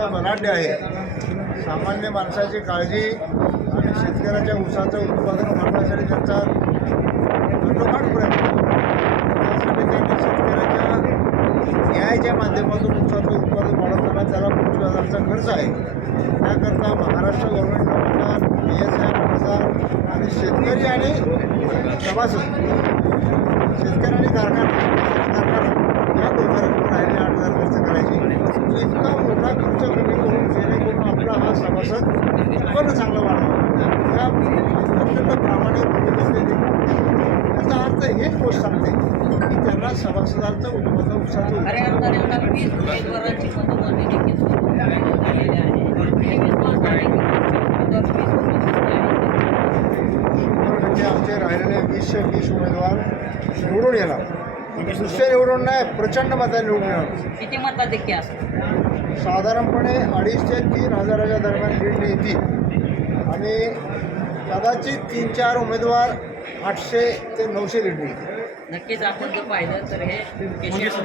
इतकं बलाढ्य आहे. सामान्य माणसाची काळजी आणि शेतकऱ्याच्या ऊसाचं उत्पादन वाढवण्यासाठी त्यांचा खरोखर प्रयत्न त्यासाठी त्यांनी शेतकऱ्याच्या न्यायाच्या माध्यमातून ऊसाचं उत्पादन वाढवताना त्याला पंचवीस हजारचा खर्च आहे. त्याकरता Maharashtra government B S I आणि शेतकरी आणि सभासद सभासद उत्पन्न चांगलं वाढवा. या अत्यंत प्रामाणिक भूमिकेत ते याचा अर्थ हेच गोष्ट सांगते की त्यांना सभासदांचं उत्पन्न. शंभर टक्के आमचे राहिलेले वीसशे वीस उमेदवार निवडून येणार. नुसते निवडून नाही प्रचंड मताने निवडून येणार. किती मताधिक्य असतं? साधारणपणे अडीच ते तीन हजाराच्या दरम्यान लीड येतील आणि कदाचित तीन चार उमेदवार आठशे ते नऊशे लीड येतील नक्कीच आपण जर पाहिलं तर हे केशव